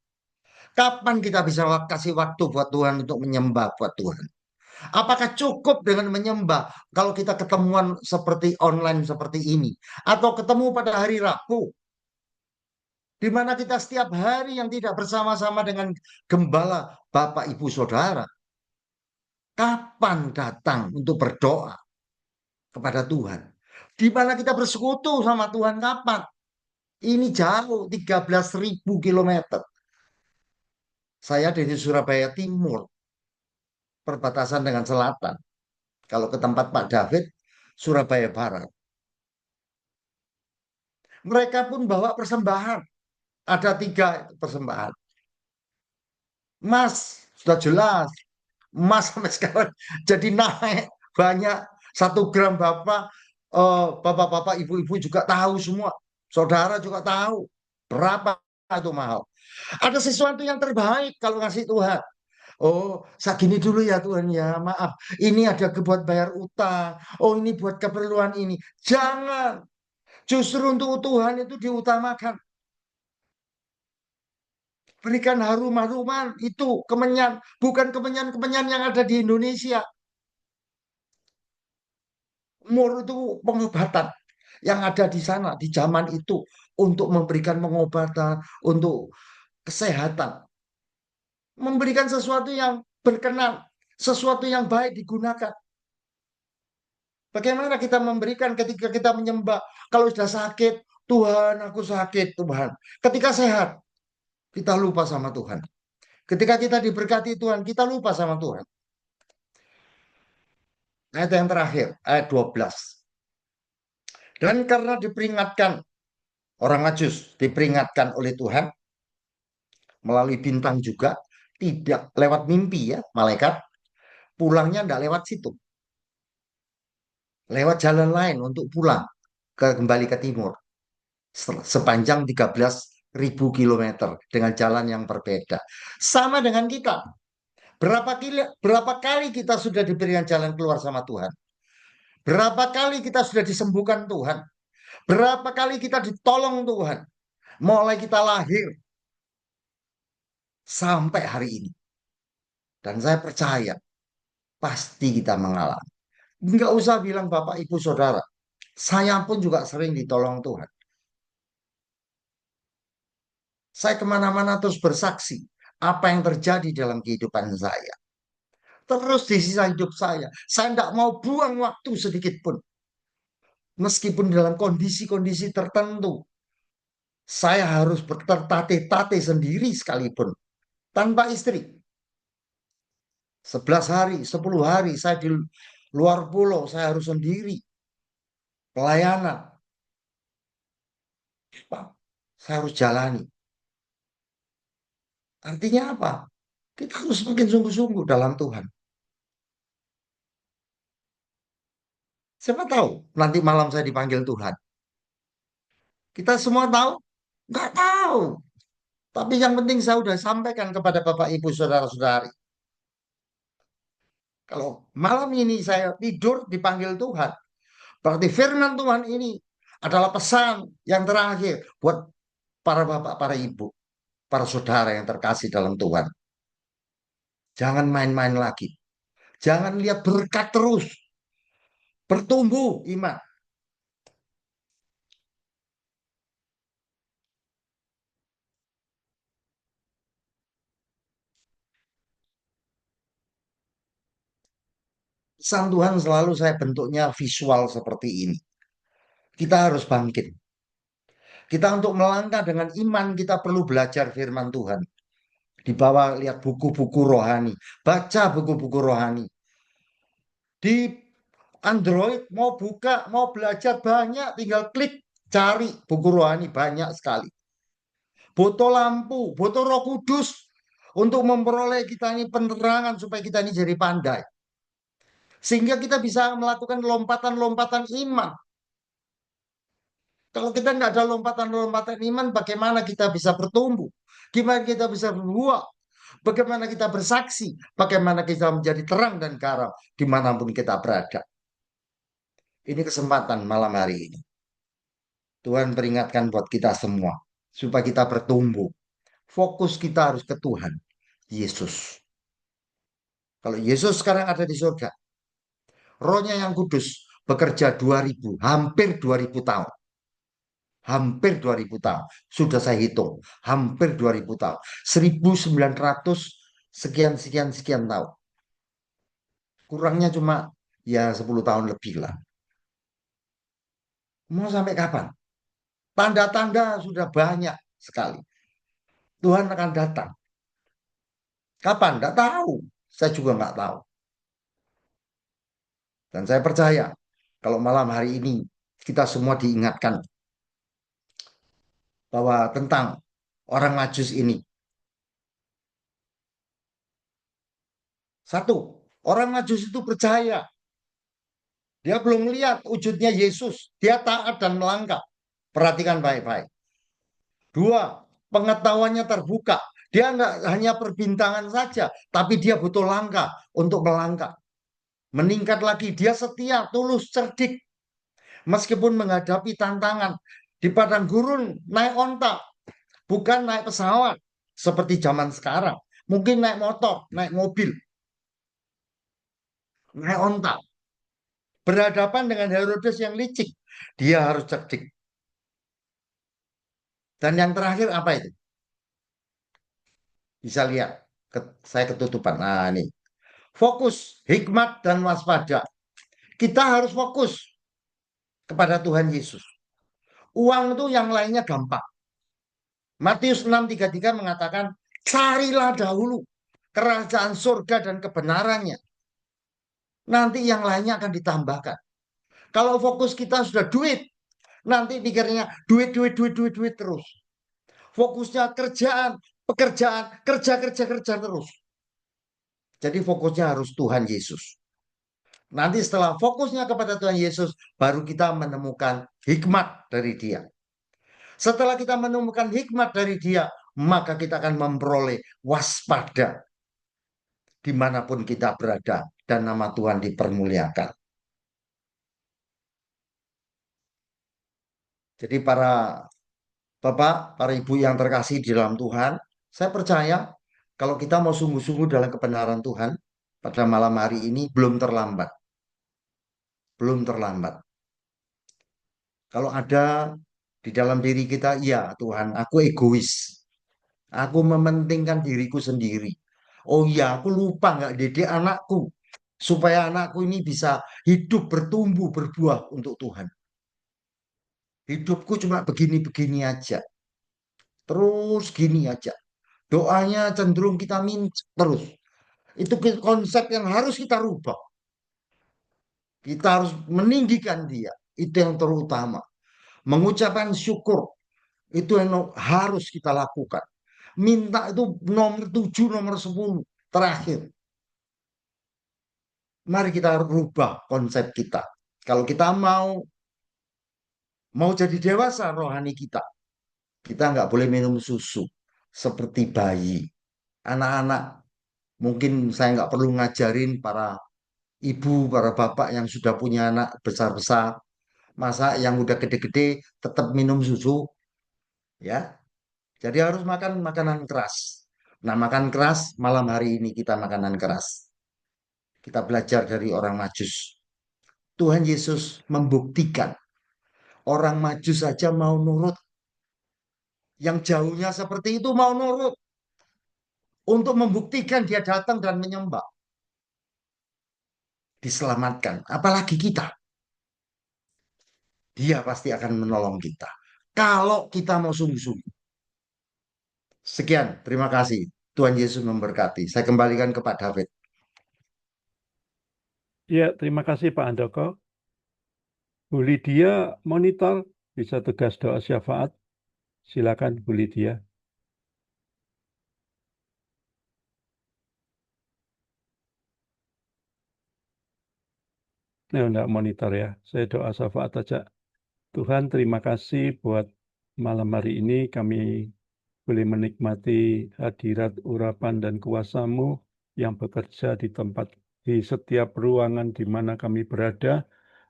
Kapan kita bisa kasih waktu buat Tuhan untuk menyembah buat Tuhan? Apakah cukup dengan menyembah kalau kita ketemuan seperti online seperti ini? Atau ketemu pada hari Rabu? Di mana kita setiap hari yang tidak bersama-sama dengan gembala Bapak Ibu Saudara. Kapan datang untuk berdoa kepada Tuhan? Di mana kita bersekutu sama Tuhan kapan? Ini jauh 13.000 kilometer. Saya dari Surabaya Timur, perbatasan dengan selatan. Kalau ke tempat Pak David, Surabaya Barat. Mereka pun bawa persembahan. Ada 3 persembahan. Emas, sudah jelas. Emas sampai sekarang jadi naik banyak. 1 gram bapak-bapak, ibu-ibu juga tahu semua. Saudara juga tahu berapa itu mahal. Ada sesuatu yang terbaik kalau ngasih Tuhan. Oh, segini dulu ya Tuhan ya, maaf. Ini ada buat bayar utang. Oh, ini buat keperluan ini. Jangan. Justru untuk Tuhan itu diutamakan. Berikan harum-haruman itu kemenyan. Bukan kemenyan-kemenyan yang ada di Indonesia. Mur itu pengobatan yang ada di sana, di zaman itu. Untuk memberikan pengobatan, untuk kesehatan. Memberikan sesuatu yang berkenan. Sesuatu yang baik digunakan. Bagaimana kita memberikan ketika kita menyembah? Kalau sudah sakit, Tuhan aku sakit Tuhan. Ketika sehat, kita lupa sama Tuhan. Ketika kita diberkati Tuhan, kita lupa sama Tuhan. Ayat yang terakhir, ayat 12. Dan karena diperingatkan, orang Majus diperingatkan oleh Tuhan, melalui bintang juga, tidak lewat mimpi ya, malaikat, pulangnya tidak lewat situ. Lewat jalan lain untuk pulang, kembali ke timur. Sepanjang 13.000 kilometer dengan jalan yang berbeda. Sama dengan kita. Berapa kali kita sudah diberikan jalan keluar sama Tuhan? Berapa kali kita sudah disembuhkan Tuhan? Berapa kali kita ditolong Tuhan? Mulai kita lahir sampai hari ini. Dan saya percaya pasti kita mengalami. Enggak usah bilang Bapak Ibu Saudara. Saya pun juga sering ditolong Tuhan. Saya kemana-mana terus bersaksi apa yang terjadi dalam kehidupan saya. Terus di sisa hidup saya tidak mau buang waktu sedikit pun. Meskipun dalam kondisi-kondisi tertentu, saya harus bertertatih-tatih sendiri sekalipun. Tanpa istri. 11 hari, 10 hari saya di luar pulau, saya harus sendiri. Pelayanan. Saya harus jalani. Artinya apa? Kita harus semakin sungguh-sungguh dalam Tuhan. Siapa tahu nanti malam saya dipanggil Tuhan. Kita semua tahu? Nggak tahu. Tapi yang penting saya sudah sampaikan kepada Bapak Ibu Saudara-saudari. Kalau malam ini saya tidur dipanggil Tuhan. Berarti firman Tuhan ini adalah pesan yang terakhir buat para bapak, para ibu, para saudara yang terkasih dalam Tuhan. Jangan main-main lagi. Jangan lihat berkat terus. Bertumbuh iman. Pesan Tuhan selalu saya bentuknya visual seperti ini. Kita harus bangkit. Kita untuk melangkah dengan iman kita perlu belajar firman Tuhan. Di bawah lihat buku-buku rohani. Baca buku-buku rohani. Di Android mau buka, mau belajar banyak. Tinggal klik, cari buku rohani banyak sekali. Botol lampu, botol Roh Kudus. Untuk memperoleh kita ini penerangan supaya kita ini jadi pandai. Sehingga kita bisa melakukan lompatan-lompatan iman. Kalau kita nggak ada lompatan-lompatan iman, bagaimana kita bisa bertumbuh? Gimana kita bisa berbuah? Bagaimana kita bersaksi? Bagaimana kita menjadi terang dan garam dimanapun kita berada? Ini kesempatan malam hari ini. Tuhan peringatkan buat kita semua. Supaya kita bertumbuh. Fokus kita harus ke Tuhan. Yesus. Kalau Yesus sekarang ada di surga, Rohnya yang kudus bekerja 2000, hampir 2000 tahun. Hampir 2000 tahun. Sudah saya hitung. Hampir 2000 tahun. 1900 sekian tahun. Kurangnya cuma ya 10 tahun lebih lah. Mau sampai kapan? Tanda-tanda sudah banyak sekali. Tuhan akan datang. Kapan? Tidak tahu. Saya juga nggak tahu. Dan saya percaya kalau malam hari ini kita semua diingatkan bahwa tentang orang Majus ini. Satu, orang Majus itu percaya. Dia belum melihat wujudnya Yesus. Dia taat dan melangkah. Perhatikan baik-baik. Dua, pengetahuannya terbuka. Dia nggak hanya perbintangan saja, tapi dia butuh langkah untuk melangkah. Meningkat lagi, dia setia, tulus, cerdik. Meskipun menghadapi tantangan di padang gurun, naik onta, bukan naik pesawat seperti zaman sekarang. Mungkin naik motor, naik mobil, naik onta. Berhadapan dengan Herodes yang licik, dia harus cerdik. Dan yang terakhir apa itu? Bisa lihat, saya ketutupan. Nah, ini. Fokus, hikmat, dan waspada. Kita harus fokus kepada Tuhan Yesus. Uang itu yang lainnya gampang. Matius 6:33 mengatakan, carilah dahulu kerajaan surga dan kebenarannya. Nanti yang lainnya akan ditambahkan. Kalau fokus kita sudah duit, nanti pikirnya duit, duit, duit, duit, duit terus. Fokusnya kerjaan, pekerjaan, kerja, kerja, kerja terus. Jadi fokusnya harus Tuhan Yesus. Nanti setelah fokusnya kepada Tuhan Yesus, baru kita menemukan hikmat dari Dia. Setelah kita menemukan hikmat dari Dia, maka kita akan memperoleh waspada dimanapun kita berada dan nama Tuhan dipermuliakan. Jadi para Bapak, para Ibu yang terkasih di dalam Tuhan, saya percaya kalau kita mau sungguh-sungguh dalam kebenaran Tuhan, pada malam hari ini belum terlambat. Belum terlambat. Kalau ada di dalam diri kita, ya Tuhan, aku egois. Aku mementingkan diriku sendiri. Oh iya, aku lupa nggak didik anakku. Supaya anakku ini bisa hidup, bertumbuh, berbuah untuk Tuhan. Hidupku cuma begini-begini aja. Terus gini aja. Doanya cenderung kita minta terus. Itu konsep yang harus kita rubah. Kita harus meninggikan dia. Itu yang terutama. Mengucapkan syukur. Itu yang harus kita lakukan. Minta itu nomor 7, nomor 10. Terakhir. Mari kita rubah konsep kita. Kalau kita mau jadi dewasa rohani kita nggak boleh minum susu seperti bayi. Anak-anak, mungkin saya nggak perlu ngajarin para ibu, para bapak yang sudah punya anak besar-besar, masa yang udah gede-gede tetap minum susu, ya. Jadi harus makan makanan keras. Nah, makan keras malam hari ini kita makanan keras. Kita belajar dari orang Majus. Tuhan Yesus membuktikan orang Majus saja mau nurut. Yang jauhnya seperti itu mau nurut. Untuk membuktikan dia datang dan menyembah. Diselamatkan. Apalagi kita. Dia pasti akan menolong kita. Kalau kita mau sungguh-sungguh. Sekian, terima kasih. Tuhan Yesus memberkati. Saya kembalikan kepada David. Ya, terima kasih Pak Andoko. Bu Lydia monitor, bisa tugas doa syafaat. Silakan Bu Lydia. Nah, enggak monitor ya. Saya doa syafaat aja. Tuhan, terima kasih buat malam hari ini kami boleh menikmati hadirat urapan dan kuasa-Mu yang bekerja di setiap ruangan di mana kami berada.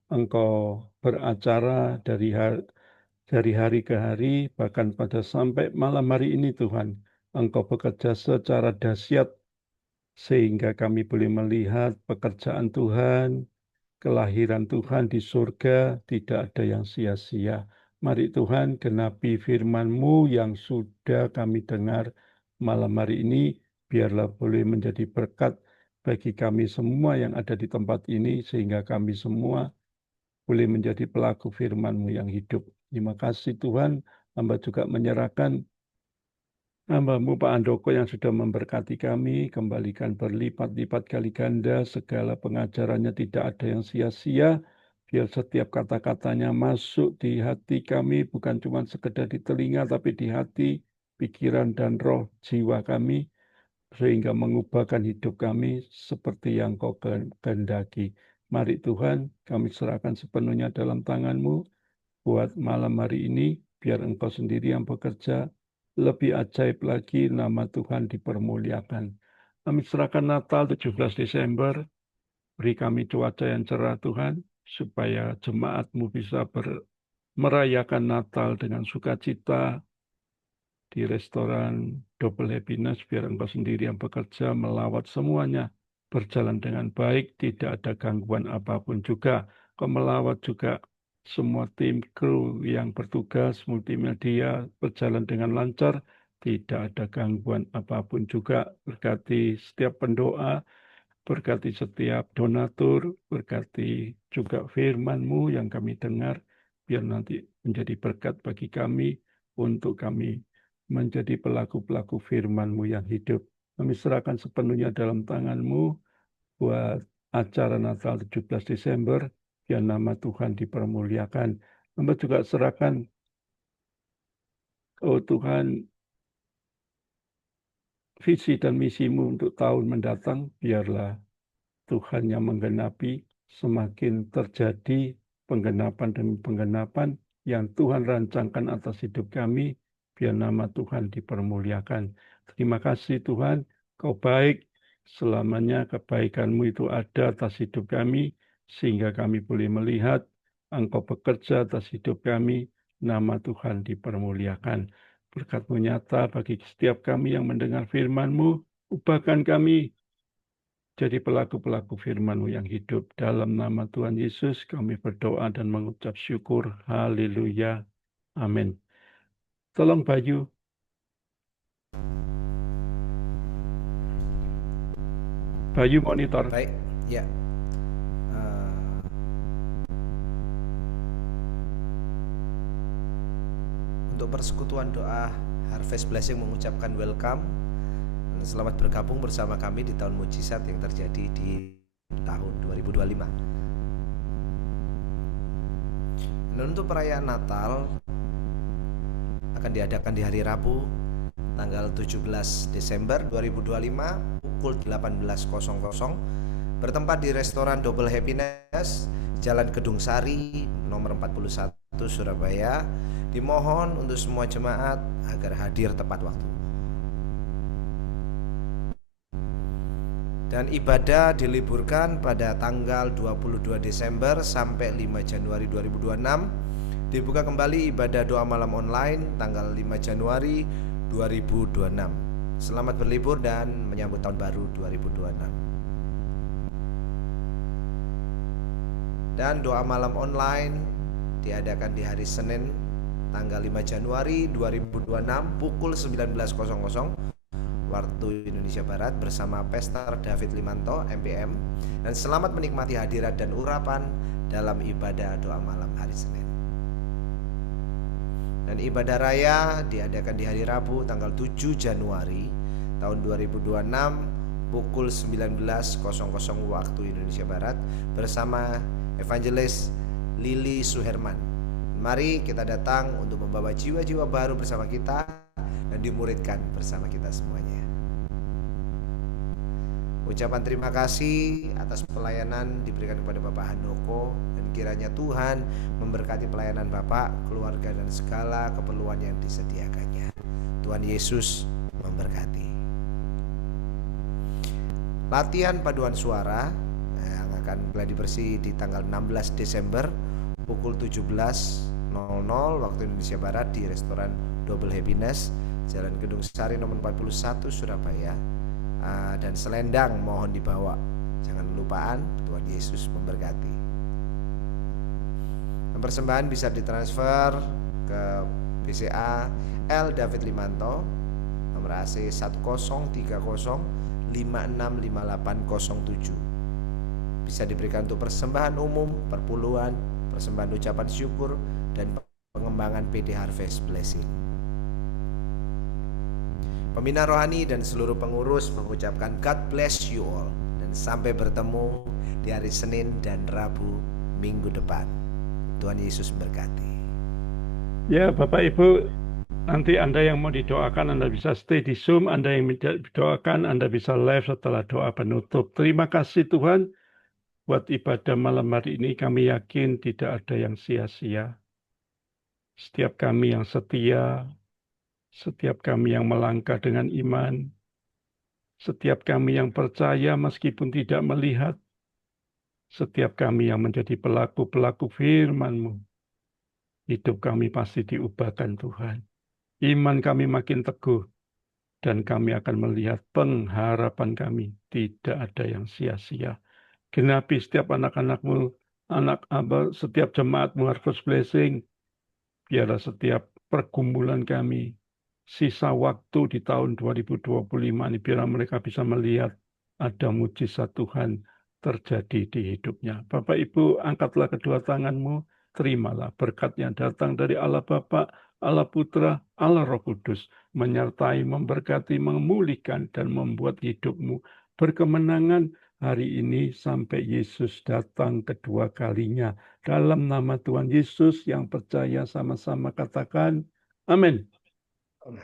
Engkau beracara dari hari ke hari, bahkan pada sampai malam hari ini Tuhan. Engkau bekerja secara dahsyat sehingga kami boleh melihat pekerjaan Tuhan, kelahiran Tuhan di surga, tidak ada yang sia-sia. Mari Tuhan genapi firman-Mu yang sudah kami dengar malam hari ini, biarlah boleh menjadi berkat bagi kami semua yang ada di tempat ini, sehingga kami semua boleh menjadi pelaku firman-Mu yang hidup. Terima kasih Tuhan, hamba juga menyerahkan hamba-Mu Pak Andoko yang sudah memberkati kami, kembalikan berlipat-lipat kali ganda, segala pengajarannya tidak ada yang sia-sia, biar setiap kata-katanya masuk di hati kami, bukan cuma sekedar di telinga, tapi di hati, pikiran, dan roh jiwa kami, sehingga mengubahkan hidup kami seperti yang Kau kehendaki. Mari Tuhan, kami serahkan sepenuhnya dalam tangan-Mu, buat malam hari ini, biar Engkau sendiri yang bekerja, lebih ajaib lagi nama Tuhan dipermuliakan. Kami serahkan Natal 17 Desember, beri kami cuaca yang cerah Tuhan, supaya jemaat-Mu bisa merayakan Natal dengan sukacita di restoran Double Happiness, biar Engkau sendiri yang bekerja melawat semuanya, berjalan dengan baik, tidak ada gangguan apapun juga. Kau melawat juga semua tim kru yang bertugas multimedia berjalan dengan lancar, tidak ada gangguan apapun juga. Berkati setiap pendoa, berkati setiap donatur, berkati juga firman-Mu yang kami dengar, biar nanti menjadi berkat bagi kami, untuk kami menjadi pelaku-pelaku firman-Mu yang hidup. Kami serahkan sepenuhnya dalam tangan-Mu buat acara Natal 17 Desember, biar nama Tuhan dipermuliakan. Hamba juga serahkan, oh Tuhan, visi dan misi-Mu untuk tahun mendatang, biarlah Tuhan yang menggenapi, semakin terjadi penggenapan demi penggenapan yang Tuhan rancangkan atas hidup kami, biar nama Tuhan dipermuliakan. Terima kasih Tuhan, Kau baik, selamanya kebaikan-Mu itu ada atas hidup kami, sehingga kami boleh melihat Engkau bekerja atas hidup kami, nama Tuhan dipermuliakan. Berkat-Mu nyata bagi setiap kami yang mendengar firman-Mu, ubahkan kami jadi pelaku-pelaku firman-Mu yang hidup. Dalam nama Tuhan Yesus kami berdoa dan mengucap syukur. Haleluya. Amin. Tolong Bayu. Bayu monitor. Baik, ya. Untuk persekutuan doa Harvest Blessing mengucapkan welcome dan selamat bergabung bersama kami di tahun mujizat yang terjadi di tahun 2025. Dan untuk perayaan Natal akan diadakan di hari Rabu tanggal 17 Desember 2025 pukul 18.00 bertempat di restoran Double Happiness, Jalan Gedung Sari nomor 41 Surabaya. Dimohon untuk semua jemaat agar hadir tepat waktu. Dan ibadah diliburkan pada tanggal 22 Desember sampai 5 Januari 2026. Dibuka kembali ibadah doa malam online tanggal 5 Januari 2026. Selamat berlibur dan menyambut tahun baru 2026. Dan doa malam online diadakan di hari Senin tanggal 5 Januari 2026 pukul 19.00 waktu Indonesia Barat bersama Pastor David Limanto MPM. Dan selamat menikmati hadirat dan urapan dalam ibadah doa malam hari Senin. Dan ibadah raya diadakan di hari Rabu tanggal 7 Januari tahun 2026 pukul 19.00 waktu Indonesia Barat bersama Evangelis Lili Suherman. Mari kita datang untuk membawa jiwa-jiwa baru bersama kita dan dimuridkan bersama kita semuanya. Ucapan terima kasih atas pelayanan diberikan kepada Bapak Handoko dan Kiranya Tuhan memberkati pelayanan Bapak, keluarga, dan segala keperluan yang disediakannya. Tuhan Yesus memberkati. Latihan paduan suara yang akan gladi bersih di tanggal 16 Desember pukul 17.00 waktu Indonesia Barat di restoran Double Happiness, Jalan Gedung Sari nomor 41 Surabaya. Dan selendang mohon dibawa. Jangan lupaan. Tuhan Yesus memberkati. Persembahan bisa ditransfer ke BCA L David Limanto, nomor AC 1030565807. Bisa diberikan untuk persembahan umum, perpuluhan, persembahan ucapan syukur, dan pengembangan PD Harvest Blessing. Pembina rohani dan seluruh pengurus mengucapkan God bless you all, dan sampai bertemu di hari Senin dan Rabu minggu depan. Tuhan Yesus memberkati. Ya, Bapak Ibu, nanti Anda yang mau didoakan, Anda bisa stay di Zoom. Anda yang didoakan, Anda bisa live setelah doa penutup. Terima kasih Tuhan buat ibadah malam hari ini. Kami yakin tidak ada yang sia-sia. Setiap kami yang setia, setiap kami yang melangkah dengan iman, setiap kami yang percaya meskipun tidak melihat, setiap kami yang menjadi pelaku-pelaku firman-Mu, hidup kami pasti diubahkan Tuhan. Iman kami makin teguh, dan kami akan melihat pengharapan kami tidak ada yang sia-sia. Genapi setiap anak-anak-Mu, setiap jemaat-Mu Harvest Blessing, biarlah setiap pergumulan kami, sisa waktu di tahun 2025 ini, biarlah mereka bisa melihat ada mujizat Tuhan terjadi di hidupnya. Bapak Ibu, angkatlah kedua tangan-Mu, terimalah berkat yang datang dari Allah Bapa, Allah Putra, Allah Roh Kudus, menyertai, memberkati, memulihkan, dan membuat hidupmu berkemenangan hari ini sampai Yesus datang kedua kalinya. Dalam nama Tuhan Yesus yang percaya sama-sama katakan, amin.